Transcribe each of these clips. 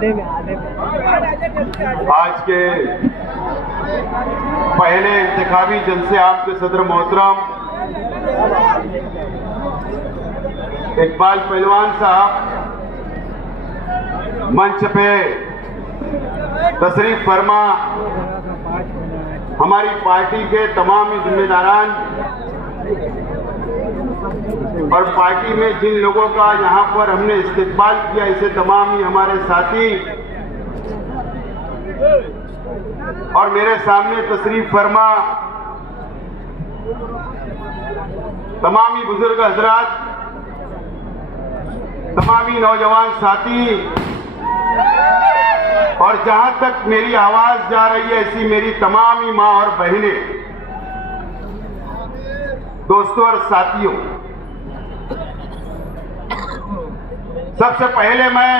आज के पहले इंतखाबी जलसे आम के सदर मोहतरम इकबाल पहलवान साहब मंच पे तशरीफ फरमा, हमारी पार्टी के तमाम जिम्मेदारान और पार्टी में जिन लोगों का यहाँ पर हमने इस्तेकबाल किया, इसे तमाम ही हमारे साथी और मेरे सामने तशरीफ फरमा तमाम ही बुजुर्ग हजरात, तमाम ही नौजवान साथी और जहां तक मेरी आवाज जा रही है ऐसी मेरी तमाम ही मां और बहनें, दोस्तों और साथियों, सबसे पहले मैं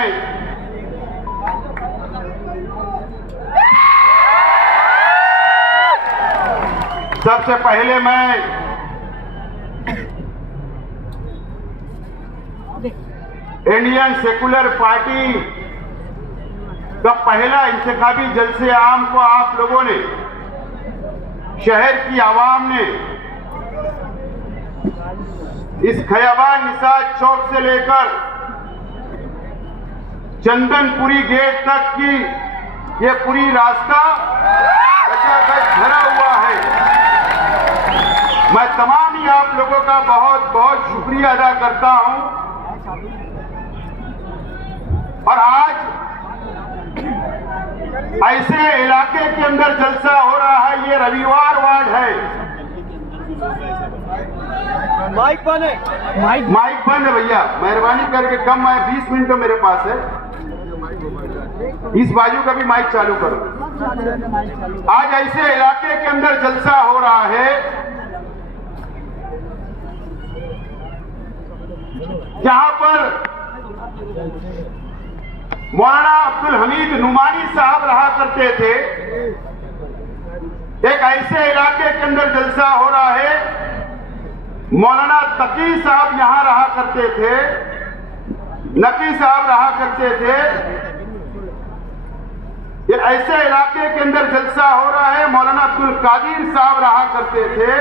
इंडियन सेकुलर पार्टी का पहला इंतखाबी जलसे आम को आप लोगों ने, शहर की आवाम ने इस खयाबान निसाज चौक से लेकर चंदनपुरी गेट तक की ये पूरी रास्ता भरा हुआ है। मैं तमाम ही आप लोगों का बहुत बहुत शुक्रिया अदा करता हूं। और आज ऐसे इलाके के अंदर जलसा हो रहा है, ये रविवार वार्ड है। माइक बंद है भैया, मेहरबानी करके कम है, 20 मिनट तो मेरे पास है। इस बाजू का भी माइक चालू करो। आज ऐसे इलाके के अंदर जलसा हो रहा है जहां पर मौलाना अब्दुल हमीद नुमानी साहब रहा करते थे। एक ऐसे इलाके के अंदर जलसा हो रहा है, मौलाना तकी साहब यहां रहा करते थे, नकी साहब रहा करते थे। ये ऐसे इलाके के अंदर जलसा हो रहा है, मौलाना अब्दुल कादिर साहब रहा करते थे।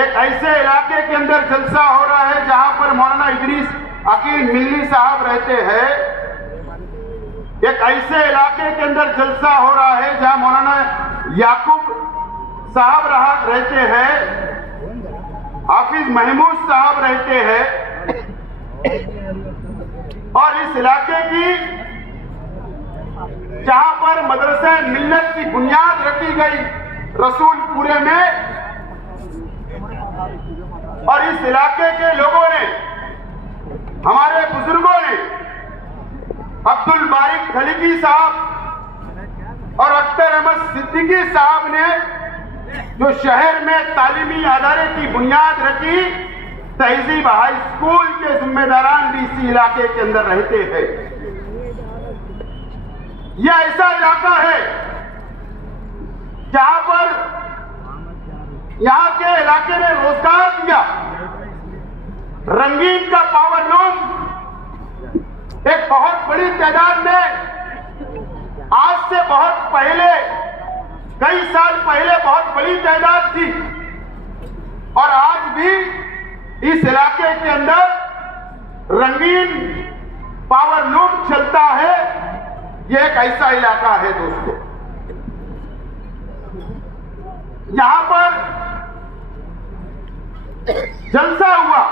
एक ऐसे इलाके के अंदर जलसा हो रहा है जहां पर मौलाना इदरीस अकील मिल्ली साहब रहते हैं। एक ऐसे इलाके के अंदर जलसा हो रहा है जहां मौलाना याकूब साहब रहते हैं, हाफिज महमूद साहब रहते हैं। और इस इलाके की जहां पर मदरसा मिल्लत की बुनियाद रखी गई रसूलपुरे में, और इस इलाके के लोगों ने, हमारे बुजुर्गों ने, अब्दुल बारिक खलीकी साहब और अख्तर अहमद सिद्दीकी साहब ने जो शहर में तालीमी अदारे की बुनियाद रखी, तहजीब हाई स्कूल के जिम्मेदारान भी इसी इलाके के अंदर रहते हैं। यह ऐसा इलाका है जहां पर यहां के इलाके ने रोजगार दिया। रंगीन का पावर लूम एक बहुत बड़ी तादाद में, आज से बहुत पहले, कई साल पहले बहुत बड़ी तादाद थी, और आज भी इस इलाके के अंदर रंगीन पावर लूम चलता है। यह एक ऐसा इलाका है दोस्तों, यहां पर जलसा हुआ,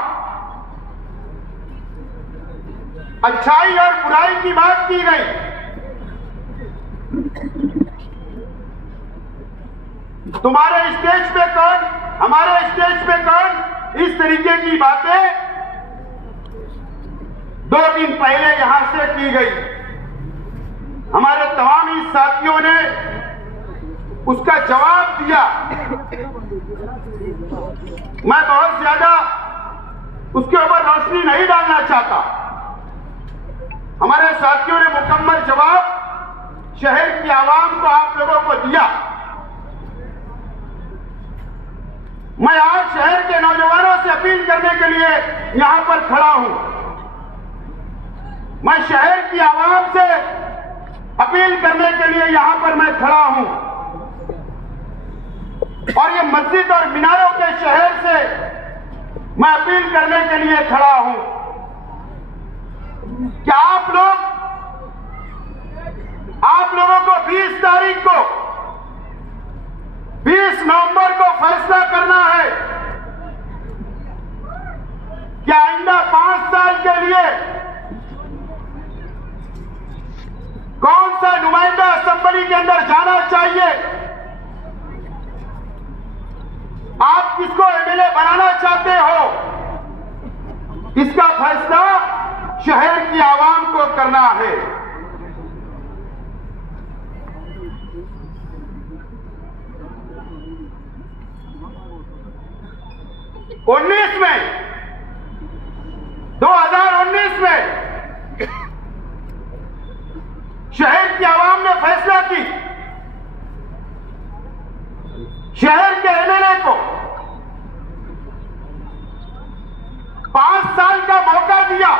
अच्छाई और बुराई की बात की गई। तुम्हारे स्टेज पे कौन, हमारे स्टेज पे कौन इस तरीके की बातें 2 दिन पहले यहां से की गई। हमारे तमाम ही साथियों ने उसका जवाब दिया। मैं बहुत ज्यादा उसके ऊपर रोशनी नहीं डालना चाहता। हमारे साथियों ने मुकम्मल जवाब शहर की आवाम को, आप लोगों को दिया। मैं आज शहर के नौजवानों से अपील करने के लिए यहां पर खड़ा हूं। मैं शहर की आवाम से अपील करने के लिए यहां पर मैं खड़ा हूं और ये मस्जिद और मीनारों के शहर से मैं अपील करने के लिए खड़ा हूं कि आप लोगों को 20 तारीख को 20 नवंबर को फैसला करना है कि आइंदा 5 साल के लिए कौन सा नुमाइंदा असेंबली के अंदर जाना चाहिए, आप किसको एमएलए बनाना चाहते हो, इसका फैसला शहर की आवाम को करना है। उन्नीस में 2019 में शहर की आवाम ने फैसला की, शहर के एमएलए को 5 साल का मौका दिया।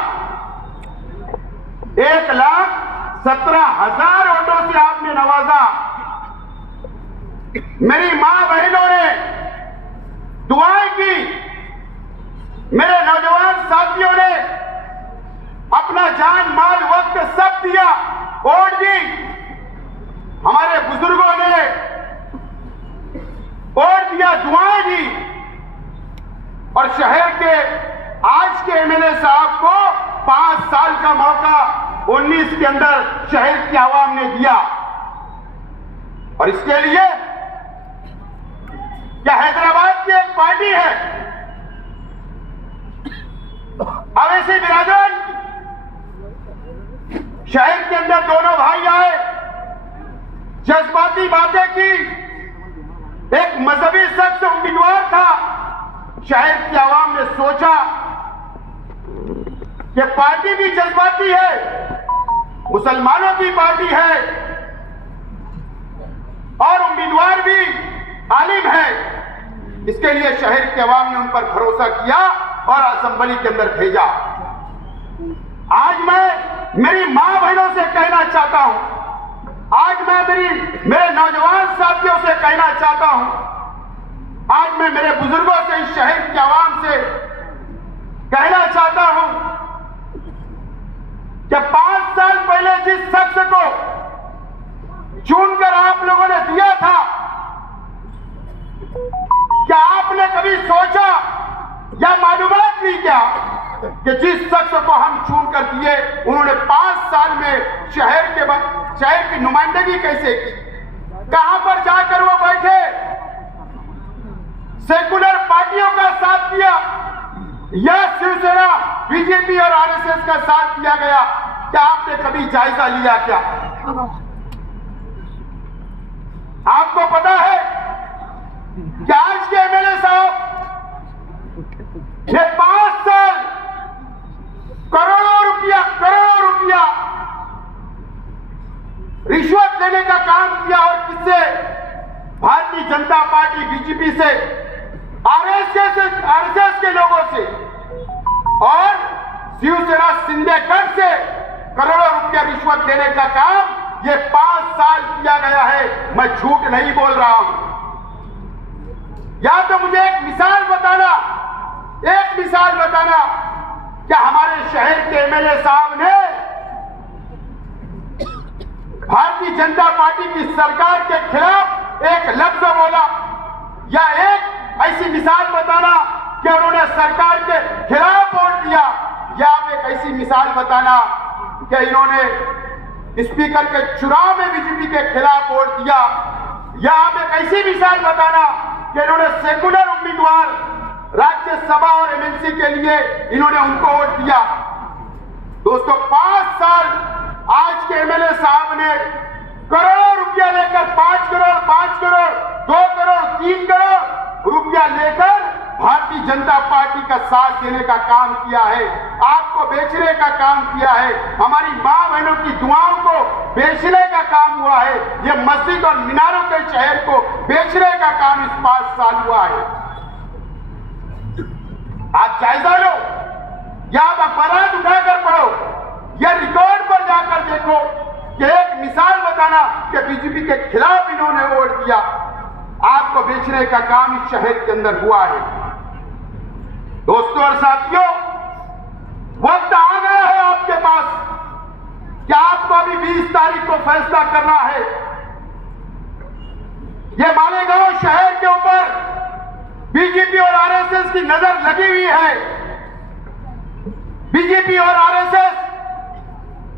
1,17,000 वोटों से आपने नवाजा। मेरी मां बहनों ने दुआएं की, मेरे नौजवान साथियों ने अपना जान माल वक्त सब दिया, वोट दी। हमारे बुजुर्गों ने वोट दिया, दुआएं दी और शहर के आज के एमएलए साहब को 5 साल का मौका 19 के अंदर शहर की आवाम ने दिया। और इसके लिए क्या हैदराबाद की एक पार्टी है अवैसी बिरादर, शहर के अंदर दोनों भाई आए, जज्बाती बातें की, एक मजहबी शख्स उम्मीदवार था। शहर की आवाम ने सोचा कि पार्टी भी जज्बाती है, मुसलमानों की पार्टी है और उम्मीदवार भी आलिम है, इसके लिए शहर की आवाम ने उन पर भरोसा किया और असेंबली के अंदर भेजा। आज मैं मेरी मां बहनों से कहना चाहता हूं, आज मैं मेरे नौजवान साथियों से कहना चाहता हूं, आज मैं मेरे बुजुर्गों से, इस शहर की आवाम से कहना चाहता हूं कि 5 साल पहले जिस शख्स को चुनकर आप लोगों ने दिया था, क्या आपने कभी सोचा या मालूमात ली क्या कि जिस शख्स को हम चुनकर दिए उन्होंने 5 साल में शहर की नुमाइंदगी कैसे की, कहां पर जाकर वो बैठे, सेकुलर पार्टियों का साथ दिया या शिवसेना, बीजेपी और आरएसएस का साथ दिया गया, क्या आपने कभी जायजा लिया क्या? आपको पता है कि आज के एमएलए साहब ये 5 साल करोड़ों रुपया रिश्वत लेने का काम किया और किससे? भारतीय जनता पार्टी बीजेपी से, आरएसएस के लोगों से और शिवसेना शिंदे गढ़ से करोड़ों रुपया रिश्वत लेने का काम ये 5 साल किया गया है। मैं झूठ नहीं बोल रहा हूं। या तो मुझे एक मिसाल बताना क्या हमारे शहर के एमएलए साहब ने भारतीय जनता पार्टी की सरकार के खिलाफ एक लफ्ज बोला, या एक ऐसी मिसाल बताना कि उन्होंने सरकार के खिलाफ वोट दिया, या आप एक ऐसी मिसाल बताना कि इन्होंने स्पीकर के चुनाव में बीजेपी के खिलाफ वोट दिया, या आप एक ऐसी मिसाल बताना कि इन्होंने सेकुलर उम्मीदवार राज्यसभा और एमएलसी के लिए इन्होंने उनको वोट दिया। दोस्तों 5 साल आज के एमएलए साहब ने करोड़ों रुपया लेकर 5 करोड़ 2 करोड़ 3 करोड़ रुपया लेकर भारतीय जनता पार्टी का साथ देने का काम किया है, आपको बेचने का काम किया है, हमारी मां बहनों की दुआओं को बेचने का काम हुआ है, ये मस्जिद और मीनारों के शहर को बेचने का काम इस 5 साल हुआ है। आप जायजा लो या आप अखबार उठाकर पढ़ो यह रिकॉर्ड पर जाकर देखो कि एक मिसाल बताना कि बीजेपी के खिलाफ इन्होंने वोट दिया। आपको बेचने का काम इस शहर के अंदर हुआ है। दोस्तों और साथियों, वक्त आ गया है आपके पास कि आपको अभी 20 तारीख को फैसला करना है। ये मालेगांव शहर के ऊपर बीजेपी और आरएसएस की नजर लगी हुई है। बीजेपी और आरएसएस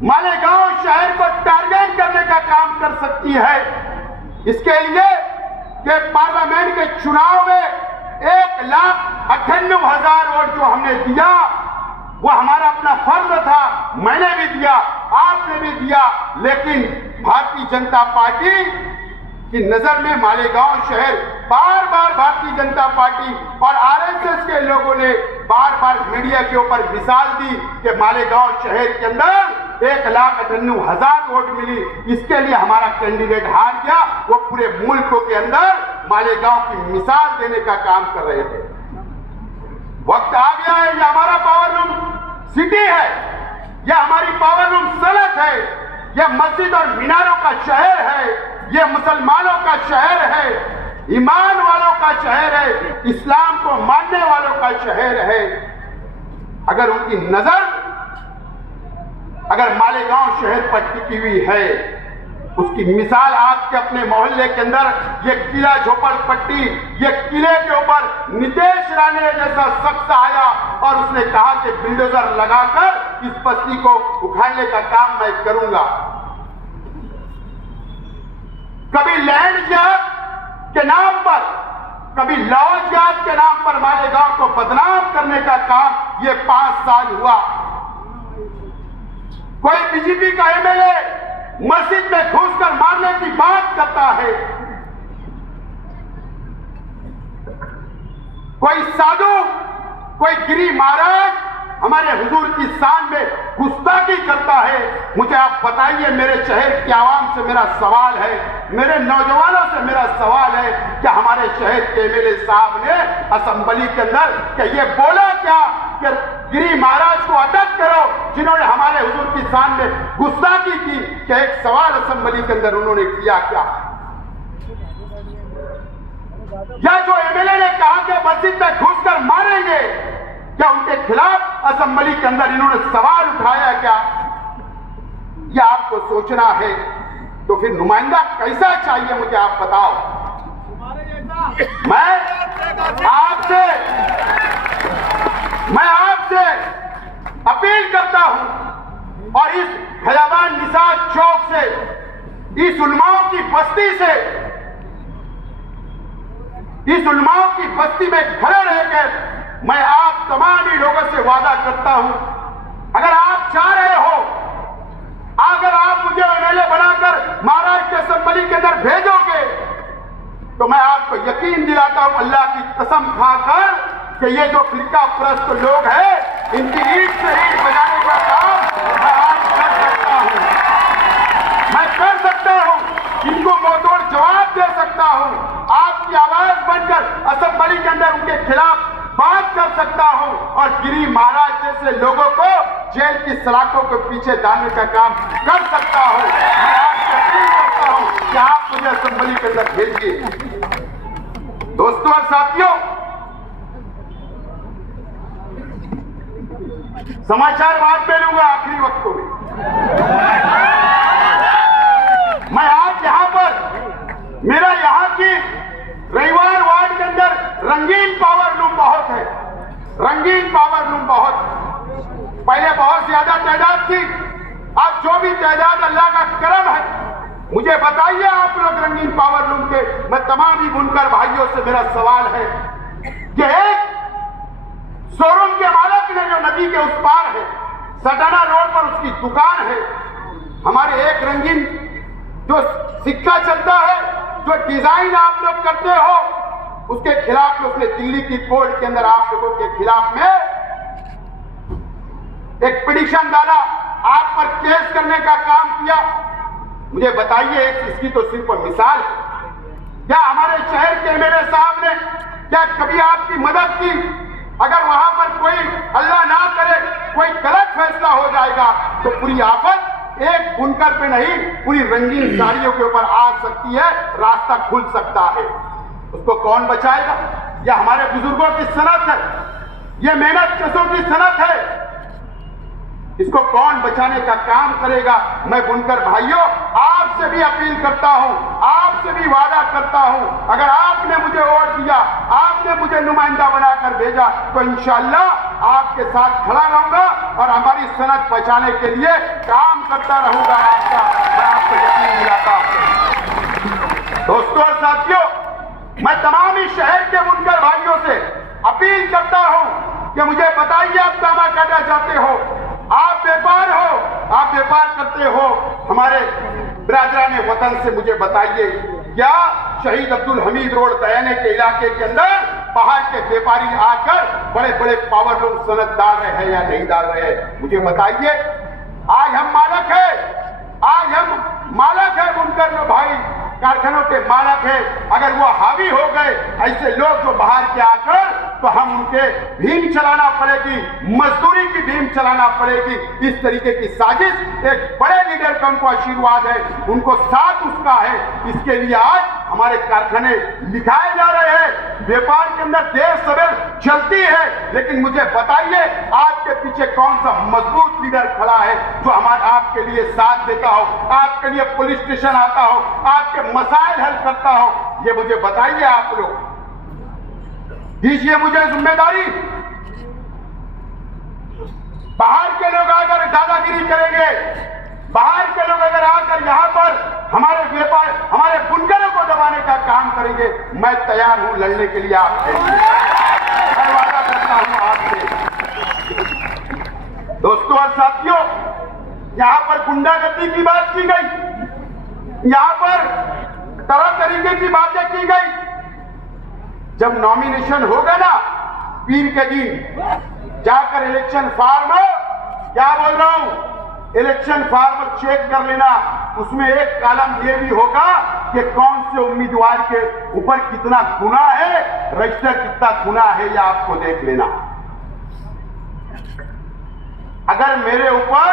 मालेगांव शहर को टारगेट करने का काम कर सकती है। इसके लिए कि पार्लियामेंट के चुनाव में 1,98,000 वोट जो हमने दिया वो हमारा अपना फर्ज था। मैंने भी दिया, आपने भी दिया, लेकिन भारतीय जनता पार्टी की नजर में मालेगांव शहर बार बार भारतीय जनता पार्टी और आरएसएस के लोगों ने बार बार मीडिया के ऊपर मिसाल दी कि मालेगांव शहर के अंदर 1,98,000 वोट मिली, इसके लिए हमारा कैंडिडेट हार गया। वो पूरे मुल्क के अंदर मालेगांव की मिसाल देने का काम कर रहे थे। वक्त आ गया है, ये हमारा पावर लूम सिटी है, यह हमारी पावर लूम सनत है, यह मस्जिद और मीनारों का शहर है, यह मुसलमानों का शहर है, ईमान वालों का शहर है, इस्लाम को मानने वालों का शहर है। अगर उनकी नजर अगर मालेगांव शहर पर टिकी हुई है, उसकी मिसाल आपके अपने मोहल्ले के अंदर ये किला झोपड़पट्टी, ये किले के ऊपर नितेश राणे जैसा शख्स आया और उसने कहा कि बिल्डोजर लगाकर इस बस्ती को उखाड़ने का काम मैं करूंगा। कभी लैंड जिहाद के नाम पर, कभी लॉ जिहाद के नाम पर मालेगांव को बदनाम करने का काम ये 5 साल हुआ। कोई बीजेपी का एमएलए मस्जिद में घुसकर मारने की बात करता है, कोई साधु, कोई गिरी महाराज हमारे हुजूर की शान में गुस्ताखी करता है। मुझे आप बताइए, मेरे शहर की आवाम से मेरा सवाल है, मेरे नौजवानों से मेरा सवाल है कि हमारे शहर के एमएलए साहब ने असेंबली के अंदर कि ये बोला क्या कि गिरी महाराज को अटक करो जिन्होंने हमारे हुजूर की शान में गुस्ताखी की? कि एक सवाल असेंबली के अंदर उन्होंने किया क्या? या जो एमएलए ने कहा कि मस्जिद में घुसकर मारेंगे, क्या उनके खिलाफ असेंबली के अंदर इन्होंने सवाल उठाया क्या? यह आपको सोचना है तो फिर नुमाइंदा कैसा चाहिए मुझे आप बताओ। मैं आपसे अपील करता हूं और इस खयाबान निसार चौक से, इस उलमाओं की बस्ती से, इस उलमाओं की बस्ती में खड़े रहकर मैं आप तमाम ही लोगों से वादा करता हूं, अगर आप चाह रहे हो, अगर आप मुझे एमएलए बनाकर महाराष्ट्र असेंबली के अंदर भेजोगे तो मैं आपको यकीन दिलाता हूं अल्लाह की कसम खाकर कि ये जो फिरका परस्त लोग हैं, इनकी ईंट से ईंट बजाने का काम मैं आज कर सकता हूं। मैं कर सकता हूं, इनको मुंहतोड़ जवाब दे सकता हूं, आपकी आवाज बनकर असेंबली के अंदर उनके खिलाफ बात कर सकता हूं और गिरी महाराज जैसे लोगों को जेल की सलाखों के पीछे डालने का काम कर सकता हूं। मैं आपसे अपील करता हूं कि आप मुझे असेंबली के अंदर भेजिए। दोस्तों और साथियों, समाचार बाद में लूंगा आखिरी वक्तों में। मैं आज यहां पर, मेरा यहां की रविवार वार्ड के अंदर रंगीन पावर लूम बहुत है, रंगीन पावर लूम बहुत। पहले बहुत ज्यादा तादाद थी, अब जो भी तादाद अल्लाह का करम है, मुझे बताइए आप लोग रंगीन पावर लूम के। मैं तमाम ही बुनकर भाइयों से मेरा सवाल है कि एक शोरूम के मालिक ने जो नदी के उस पार है, सटाना रोड पर उसकी दुकान है, हमारे एक रंगीन जो सिक्का चलता है, जो डिजाइन आप लोग करते हो, उसके खिलाफ में उसने दिल्ली की कोर्ट के अंदर आप लोगों के खिलाफ में एक पिटीशन डाला, आप पर केस करने का काम किया। मुझे बताइए, इसकी तो सिर्फ मिसाल है। क्या हमारे शहर के एमएलए साहब ने क्या कभी आपकी मदद की? अगर वहां पर कोई, अल्लाह ना करे, कोई गलत फैसला हो जाएगा, तो पूरी आफत एक बुनकर पे नहीं, पूरी रंगीन साड़ियों के ऊपर आ सकती है, रास्ता खुल सकता है। उसको कौन बचाएगा? यह हमारे बुजुर्गों की सनत है, यह मेहनत कशों की सनत है। इसको कौन बचाने का काम करेगा? मैं बुनकर भाइयों आपसे भी अपील करता हूं, आपसे भी वादा करता हूं, अगर आपने मुझे वोट दिया, आपने मुझे नुमाइंदा बनाकर भेजा, तो इंशाअल्लाह आपके साथ खड़ा रहूंगा और हमारी सनत बचाने के लिए काम करता रहूंगा। मैं आपको यकीन दिलाता हूं। दोस्तों और साथियों, मैं तमाम इस शहर के बुनकर भाइयों से अपील करता हूं कि मुझे बताइए, आप दामा काटा जाते हो, आप व्यापार हो, आप व्यापार करते हो, हमारे बिरादरान वतन से मुझे बताइए, क्या शहीद अब्दुल हमीद रोड दयाने के इलाके के अंदर बाहर के व्यापारी आकर बड़े बड़े पावर लूम सनत डाल रहे हैं या नहीं डाल रहे हैं? मुझे बताइए। आज हम मालक है, आज हम मालक है, बुनकर जो भाई कारखानों के मालक है। अगर वो हावी हो गए ऐसे लोग जो बाहर के आकर, तो हम उनके भीम चलाना पड़ेगी, मजदूरी की भीम चलाना पड़ेगी। इस तरीके की साजिश एक बड़े लीडर का उनको आशीर्वाद है, उनको साथ उसका है। इसके लिए आज हमारे कारखाने लिखाए जा रहे हैं, व्यापार के अंदर देर सवेर चलती है। लेकिन मुझे बताइए, आपके पीछे कौन सा मजबूत लीडर खड़ा है जो हमारे आपके लिए साथ देता हो, आपके लिए पुलिस स्टेशन आता हो, आपके मसाइल हल करता हो? ये मुझे बताइए। आप लोग दीजिए मुझे जिम्मेदारी। बाहर के लोग आकर दादागिरी करेंगे, बाहर के लोग अगर आकर यहां पर हमारे व्यापार, हमारे बुनकरों को दबाने का काम करेंगे, मैं तैयार हूं लड़ने के लिए आपके लिए। मैं वादा करता हूं आपसे। दोस्तों और साथियों, यहां पर गुंडागर्दी की बात की गई, यहां पर तरह तरीके की बातें की गई। जब नॉमिनेशन होगा ना पीर के दिन, जाकर इलेक्शन फॉर्म, क्या बोल रहा हूं, इलेक्शन फॉर्म चेक कर लेना। उसमें एक कॉलम ये भी होगा कि कौन से उम्मीदवार के ऊपर कितना गुनाह है, रजिस्टर कितना गुनाह है, यह आपको देख लेना। अगर मेरे ऊपर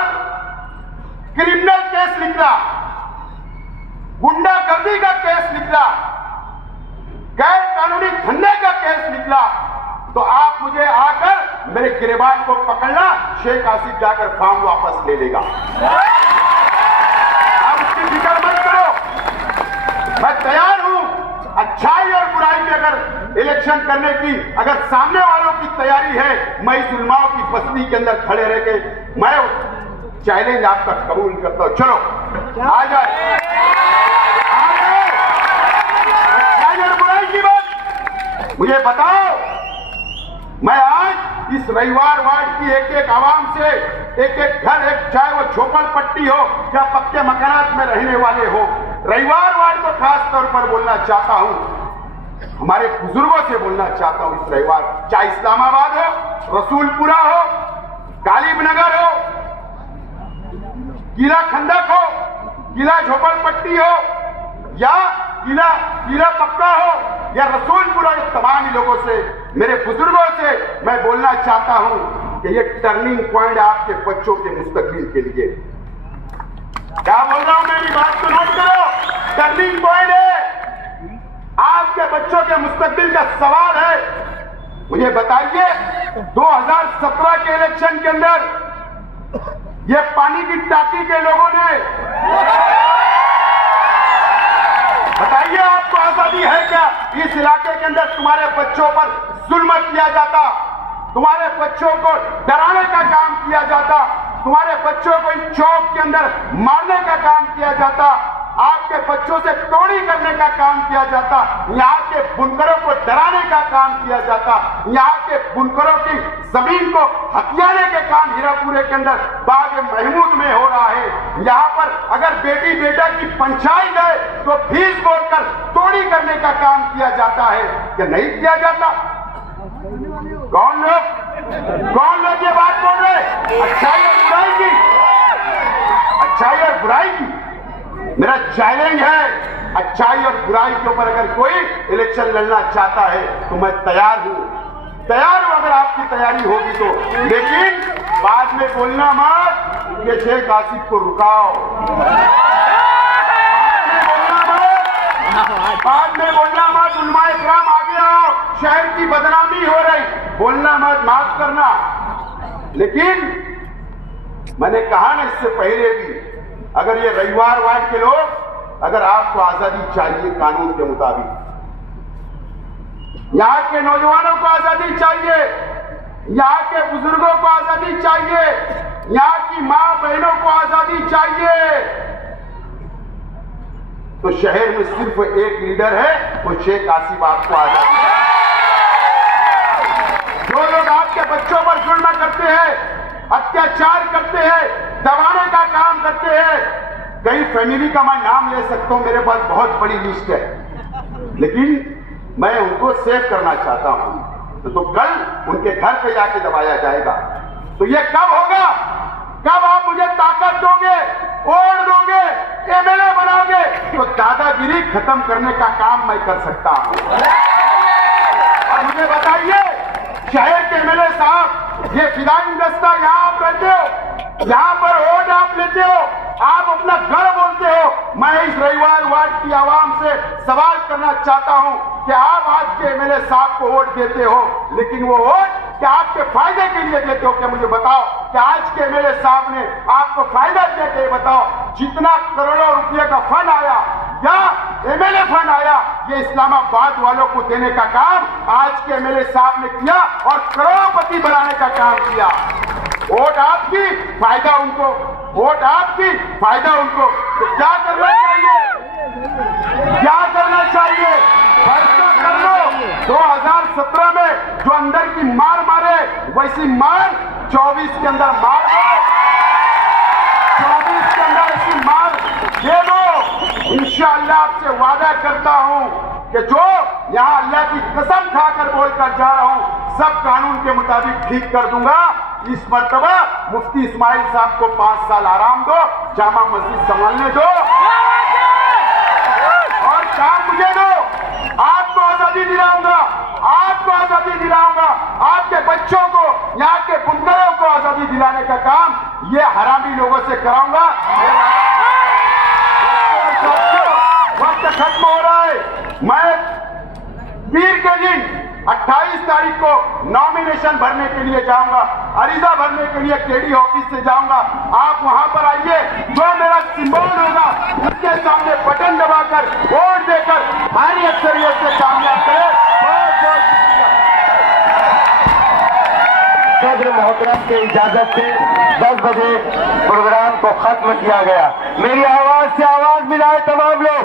क्रिमिनल केस निकला, गुंडागर्दी का केस निकला, गैर कानूनी धंधे का केस निकला, तो आप मुझे आकर मेरे गिरबान को पकड़ना, शेख आसिफ जाकर फॉर्म वापस ले लेगा। आप उसकी फिक्र मत करो, मैं तैयार हूं। अच्छाई और बुराई में अगर इलेक्शन करने की अगर सामने वालों की तैयारी है, मैं इस उलमाओं की बस्ती के अंदर खड़े रह के मैं चैलेंज आपका कबूल करता हूं। चलो आ जाए, बुराई की बात मुझे बताओ। मैं आज इस रविवार वार्ड की एक एक आवाम से, एक एक घर, एक चाहे वो झोपड़पट्टी हो या पक्के मकानात में रहने वाले हो, रविवार वार्ड को खास तौर पर बोलना चाहता हूं, हमारे बुजुर्गों से बोलना चाहता हूं। इस रविवार चाहे इस्लामाबाद हो, रसूलपुरा हो, गालिबनगर हो, किला खंदक हो, किला झोपड़पट्टी हो या किला पक्का हो या रसूलपुरा, तमाम ही लोगों से, मेरे बुजुर्गों से मैं बोलना चाहता हूं कि ये टर्निंग पॉइंट आपके बच्चों के मुस्तकबिल के लिए। क्या बोल रहा हूं, मेरी बात को नोट करो। टर्निंग पॉइंट है, आपके बच्चों के मुस्तकबिल का सवाल है। मुझे बताइए, 2017 के इलेक्शन के अंदर ये पानी की टाकी के लोगों ने, बताइए आपको आजादी है क्या? इस इलाके के अंदर तुम्हारे बच्चों पर जुल्म किया जाता, तुम्हारे बच्चों को डराने का काम किया जाता, तुम्हारे बच्चों को इस चौक के अंदर मारने का काम किया जाता, आपके बच्चों से चोरी करने का काम किया जाता, यहाँ के बुनकरों को डराने का काम किया जाता, यहाँ के बुनकरों की जमीन को हथियाने के काम हीरापुरे के अंदर बाग महमूद में हो रहा है। यहाँ पर अगर बेटी बेटा की पंचायत है तो फीस बोलकर चोरी करने का काम किया जाता है कि नहीं किया जाता? कौन लोग ये बात बोल रहे? अच्छाई और बुराई की, अच्छाई और बुराई की। मेरा चैलेंज है, अच्छाई और बुराई के ऊपर अगर कोई इलेक्शन लड़ना चाहता है तो मैं तैयार हूं, अगर आपकी तैयारी होगी तो। लेकिन बाद में बोलना मत कि शेख आसिफ को रुकाओ, बाद में बोलना मत उलमाए किराम आगे आओ, शहर की बदनामी हो रही, बोलना मत, माफ करना। लेकिन मैंने कहा ना इससे पहले भी, अगर ये रविवार वाद के लोग, अगर आपको आजादी चाहिए कानून के मुताबिक, यहाँ के नौजवानों को आजादी चाहिए, यहाँ के बुजुर्गों को आजादी चाहिए, यहाँ की मां बहनों को आजादी चाहिए, तो शहर में सिर्फ एक लीडर है, वो शेख आसिफ आपको आजादी। जो लोग आपके बच्चों पर जुल्म करते हैं, अत्याचार करते हैं, दबाने का काम करते हैं, कई फैमिली का मैं नाम ले सकता हूं, मेरे पास बहुत बड़ी लिस्ट है, लेकिन मैं उनको सेव करना चाहता हूं। तो कल उनके घर पे जाके दबाया जाएगा। तो ये कब होगा? कब आप मुझे ताकत दोगे, वोट दोगे, एमएलए बनाओगे, तो दादागिरी खत्म करने का काम मैं कर सकता हूं। और मुझे बताइए, शहर के एमएलए साहब, ये फिदाई दस्ता यहाँ आप रहते हो, यहाँ पर वोट आप लेते हो, आप अपना घर बोलते हो। मैं इस रविवार वार्ड की आवाम से सवाल करना चाहता हूं कि आप आज के एमएलए साहब को वोट देते हो, लेकिन वो वोट क्या आपके फायदे के लिए देते हो? क्या मुझे बताओ कि आज के एमएलए साहब ने आपको फायदा दिया? कि बताओ, जितना करोड़ों रुपए का फंड आया या एमएलए फंड आया, ये इस्लामाबाद वालों को देने का काम आज के एमएलए साहब ने किया और करोड़पति बनाने का काम किया। वोट आपकी, फायदा उनको, वोट आपकी, फायदा उनको। तो क्या करना चाहिए? क्या करना चाहिए? फैसला कर लो। 2017 में जो अंदर की मार मारे, वैसी मार 24 के अंदर मार दो, 24 के अंदर ऐसी मार दे दो। इंशाअल्लाह आपसे वादा करता हूं कि जो यहां अल्लाह की कसम खाकर बोलकर जा रहा हूं, सब कानून के मुताबिक ठीक कर दूंगा। इस मर्तबा मुफ्ती इस्माइल साहब को 5 साल आराम दो, जामा मस्जिद संभालने दो और काम मुझे दो। आपको आजादी दिलाऊंगा, आपको आजादी दिलाऊंगा, आपके बच्चों को, यहाँ के बुनकरों को आजादी दिलाने का काम ये हरामी लोगों से कराऊंगा। वक्त खत्म हो रहा है। मैं पीर के दिन 28 तारीख को नॉमिनेशन भरने के लिए जाऊंगा, अरीजा भरने के लिए केडी ऑफिस से जाऊंगा। आप वहां पर आइए, जो मेरा सिंबल होगा उसके सामने बटन दबाकर वोट देकर भारी अक्सरियत से कामयाब करें। बहुत बहुत शुक्रिया। सदर मोहतरम के इजाजत से 10 बजे प्रोग्राम को खत्म किया गया। मेरी आवाज से आवाज मिलाए तमाम लोग।